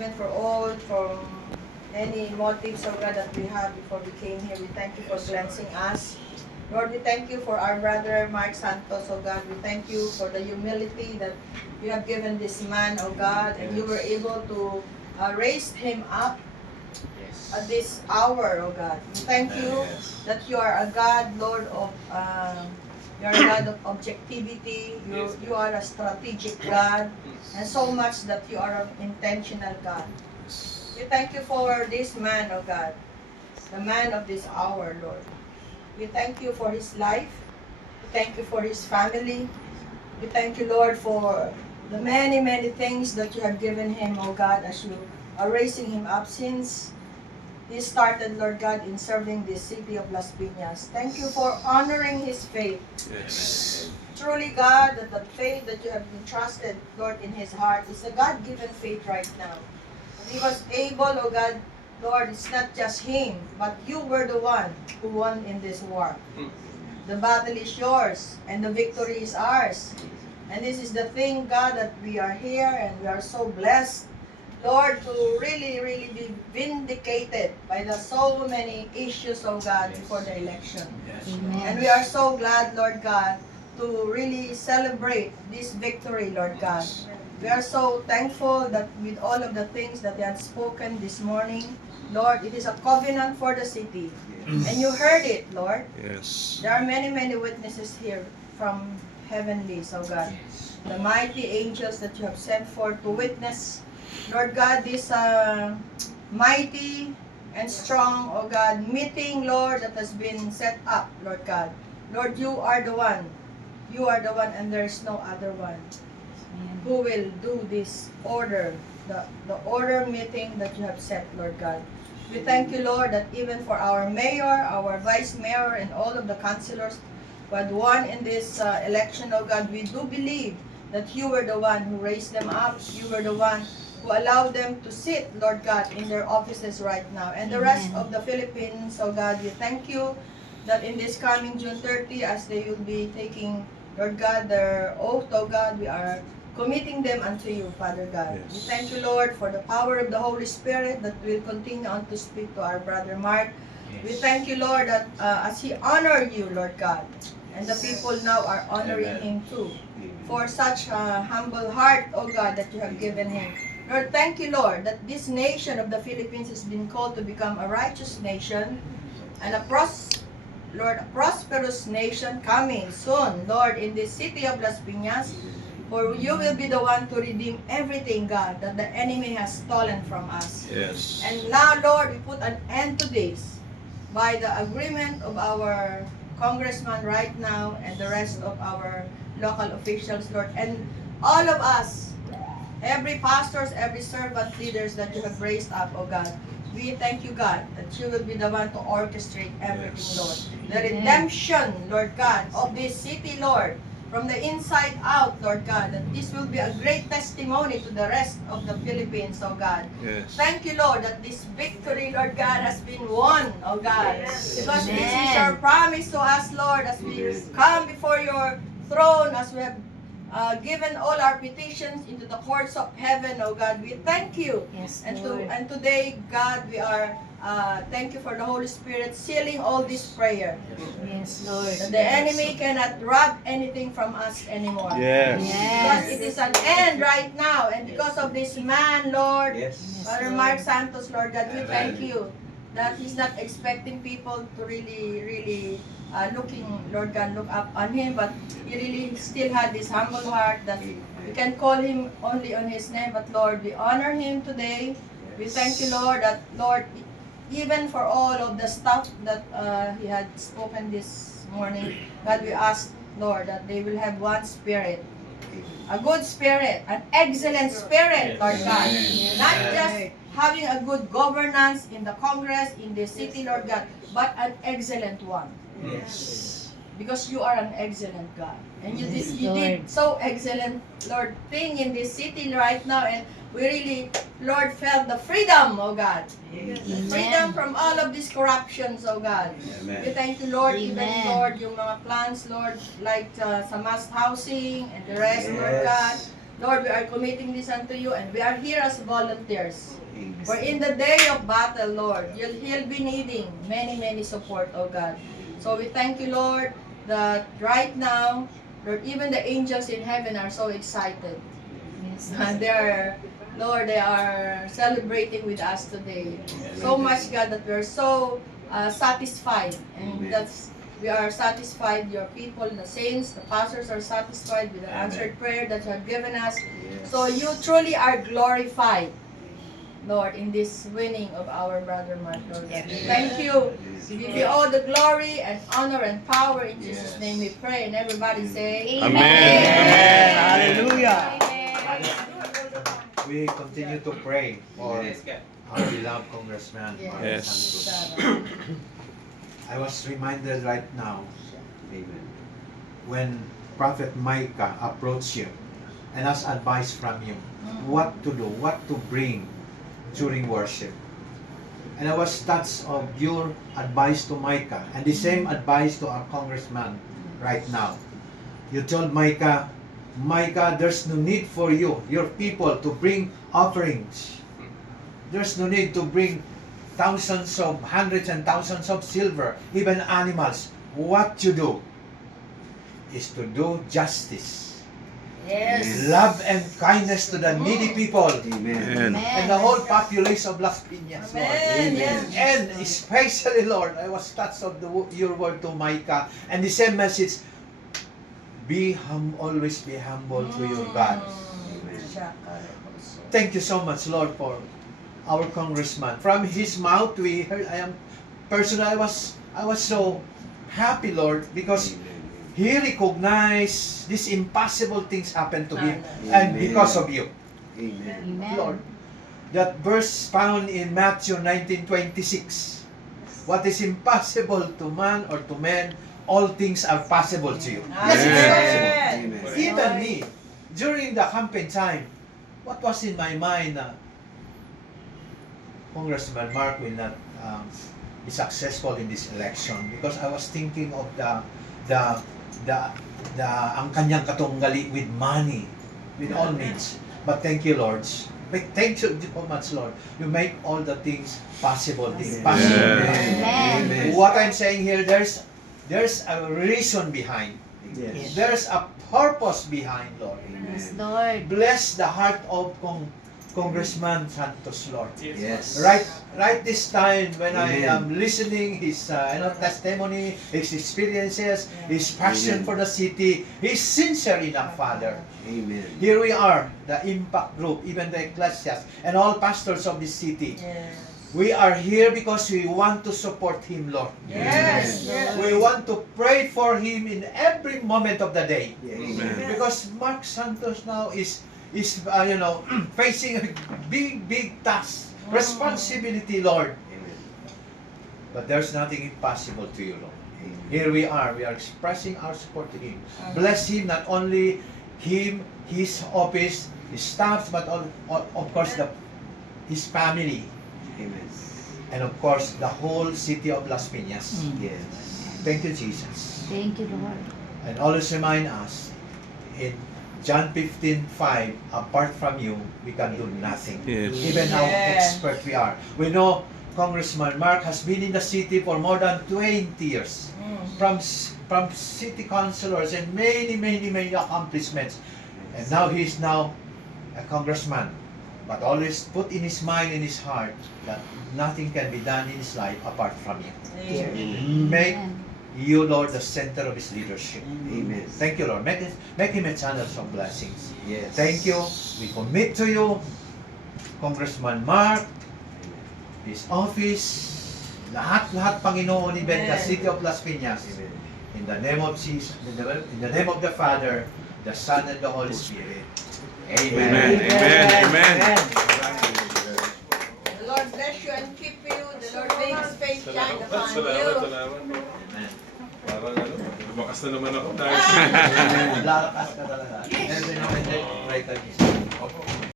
even for all, from any motives, oh God, that we have before we came here. We thank you for cleansing us. Lord, we thank you for our brother Mark Santos, oh God. We thank you for the humility that you have given this man, oh God, and you were able to raise him up at this hour, oh God. We thank you that you are a God, Lord, of you are a God of objectivity. You are a strategic God, and so much that you are an intentional God. We thank you for this man, oh God, the man of this hour, Lord. We thank you for his life. We thank you for his family. We thank you, Lord, for the many, many things that you have given him, oh God, as you are raising him up since he started, Lord God, in serving this city of Las Piñas. Thank you for honoring his faith. Yes. Truly, God, that the faith that you have entrusted, Lord, in his heart is a God-given faith right now. And he was able, oh God, Lord, it's not just him, but you were the one who won in this war. The battle is yours, and the victory is ours. And this is the thing, God, that we are here, and we are so blessed, Lord, to really, really be vindicated by the so many issues, oh God, before the election. Yes. And we are so glad, Lord God, to really celebrate this victory, Lord God. We are so thankful that with all of the things that they had spoken this morning, Lord, it is a covenant for the city. And you heard it, Lord. Yes. There are many, many witnesses here from heavenly, oh God. The mighty angels that you have sent forth to witness, Lord God, this mighty and strong, oh God, meeting, Lord, that has been set up, Lord God. Lord, you are the one. You are the one, and there is no other one who will do this order, the order meeting that you have set, Lord God. We thank you, Lord, that even for our mayor, our vice mayor, and all of the councilors who had won in this election, oh God, we do believe that you were the one who raised them up. You were the one who allowed them to sit, Lord God, in their offices right now. And the rest of the Philippines, oh God, we thank you that in this coming June 30, as they will be taking, Lord God, their oath, oh God, we are committing them unto you, Father God. Yes. We thank you, Lord, for the power of the Holy Spirit that will continue on to speak to our brother Mark. We thank you, Lord, that as he honored you, Lord God, and the people now are honoring him too, for such a humble heart, oh God, that you have given him. Lord, thank you, Lord, that this nation of the Philippines has been called to become a righteous nation and a prosperous nation coming soon, Lord, in the city of Las Piñas. For you will be the one to redeem everything, God, that the enemy has stolen from us. Yes. And now, Lord, we put an end to this by the agreement of our congressman right now and the rest of our local officials, Lord. And all of us, every pastors, every servant leaders that you have raised up, oh God, we thank you, God, that you will be the one to orchestrate everything, Lord. The redemption, Lord God, of this city, Lord, from the inside out, Lord God, that this will be a great testimony to the rest of the Philippines, oh God. Yes. Thank you, Lord, that this victory, Lord God, has been won, oh God. Because this is your promise to us, Lord, as we come before your throne, as we have given all our petitions into the courts of heaven, oh God. We thank you. Yes, And Lord. today, God, we are thank you for the Holy Spirit sealing all this prayer. Yes, Lord. That the enemy cannot rob anything from us anymore. Yes. Because Yes. it is an end right now. And because of this man, Lord, Yes. Father Mark Santos, Lord God, we thank you that he's not expecting people to really, really looking, Lord God, look up on him, but he really still had this humble heart that we can call him only on his name. But Lord, we honor him today. We thank you, Lord, that Lord, even for all of the stuff that he had spoken this morning, God, we ask, Lord, that they will have one spirit, a good spirit, an excellent spirit, Lord God. Not just having a good governance in the Congress, in the city, Lord God, but an excellent one. Yes. Because you are an excellent God. And you Yes, did Lord. so excellent, Lord, thing in this city right now. And we really, Lord, felt the freedom, oh God. The freedom from all of these corruptions, oh God. Amen. We thank you, Lord, even, Amen. Lord, yung mga plans, Lord, like sa mass housing and the rest, Lord God. Yes. Lord, we are committing this unto you, and we are here as volunteers. For in the day of battle, Lord, He'll be needing many, many support, oh God. So we thank you, Lord, that right now, Lord, even the angels in heaven are so excited. And they are, Lord, they are celebrating with us today. So much, God, that we're so satisfied. And we are satisfied, your people, the saints, the pastors are satisfied with the answered prayer that you have given us. So you truly are glorified, Lord, in this winning of our brother Mark, Lord. Thank you. We give you all the glory and honor and power. In Jesus' name we pray. And everybody say, Amen. Amen. Hallelujah. We continue to pray for our beloved Congressman Mark Yes. Santos. I was reminded right now, when Prophet Micah approached you and asked advice from you, what to do, what to bring during worship. And I was touched of your advice to Micah and the same advice to our congressman right now. You told Micah, there's no need for you, your people, to bring offerings. There's no need to bring hundreds and thousands of silver, even animals. What you do is to do justice. yes. Love and kindness to the needy people. Amen. And the whole population of Las Piñas, Lord. Amen. Yes. And especially, Lord, I was touched of your word to Micah. And the same message, always be humble to your God. Thank you so much, Lord, for our congressman. From his mouth, we heard, I was so happy, Lord, because he recognized these impossible things happen to him, and because of you. Amen. Lord, that verse found in Matthew 19:26. What is impossible to man or to men, all things are possible to you. Yes, it's possible. Even me, during the campaign time, what was in my mind? Congressman Mark will not be successful in this election, because I was thinking of ang kanyang katunggali with money, with all needs. But thank you, Lord. Thank you so much, Lord. You make all the things possible. Impossible. Amen. What I'm saying here, there's a reason behind. Yes. There's a purpose behind, Lord. Yes, Lord. Bless the heart of Congressman Santos, Lord. Yes. Right this time when I Amen. am listening his testimony, his experiences, his passion Amen. for the city, he's sincere enough, Father. Amen. Here we are, the Impact Group, even the Ecclesias, and all pastors of this city. Yes. We are here because we want to support him, Lord. Yes. Yes. We want to pray for him in every moment of the day. Amen. Because Mark Santos now is facing a big task, responsibility, Lord. Amen. But there's nothing impossible to you, Lord. Amen. Here we are expressing our support to him. Bless him, not only him, his office, his staff, but of course his family, Amen. and of course the whole city of Las Piñas. Yes. Thank you, Jesus. Thank you, Lord. And always remind us in John 15:5, apart from you, we can do nothing. Yes. Even how Yes. expert we are. We know Congressman Mark has been in the city for more than 20 years. From city councilors and many accomplishments. And now he's now a congressman. But always put in his mind, in his heart, that nothing can be done in his life apart from you. Amen. Make Amen. you, Lord, the center of his leadership. Amen. Thank you, Lord. Make him a channel of blessings. Yes. Thank you. We commit to you, Congressman Mark, his office, lahat, Panginoon, even the Amen. city of Las Piñas. Amen. In the name of Jesus, in the name of the Father, the Son, and the Holy Spirit. Amen. Amen. Amen. The Lord bless you and keep you. The Lord make His face shine upon you. Amen. Parang lumakas na naman ako dahil Lalakas ka talaga. And then, pray tayo.